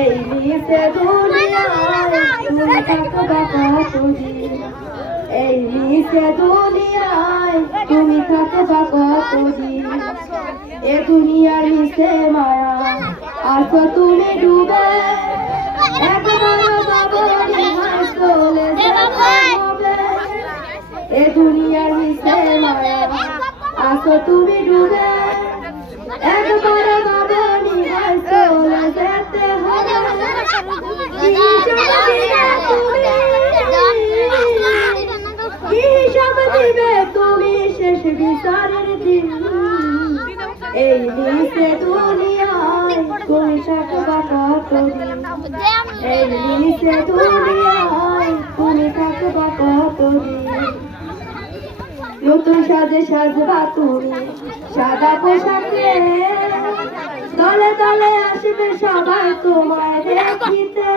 এই নিচে দুনিয়ায় তুমি থাকবা কতদিন, এই নিচে দুনিয়ায় তুমি থাকবা কতদিন, এ দুনিয়ার নিচে মায়া আছো তুমি ডুবে, একবারও বাবনি হাই চলে যেতে হবে, এ দুনিয়ার নিচে মায়া আছো তুমি ডুবে, একবারও বাবনি হাই চলে যেতে হবে, হিসাব দিবে তুমি শেষ বিচারের দিন, এই নিচে দুনিয়ায় তুমি থাকবা কতদিন, এই নিচে দুনিয়ায় তুমি থাকবা কতদিন, নতুন সাজে সাজবা তুমি সাদা পোশাকে, দলে দলে আসবে সবাই তোমায় দেখিতে,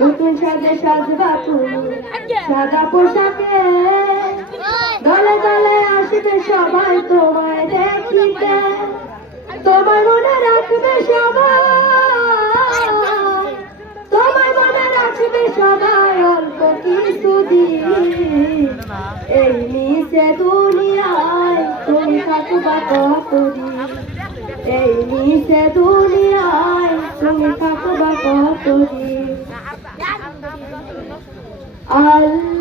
নতুন সাজে সাজবা তুমি সাদা পোশাকে, দলে দলে আসবে সবাই তোমায় দেখিতে, তোমার মনে রাখবে সবাই, তোমার মনে রাখবে সবাই অল্প কিছুদিন, এই নিচে দুনিয়ায় তুমি থাকবা কতদিন, এই নিচে দুনিয়ায় তুমি থাকবা কতদিন। আল্লাহ।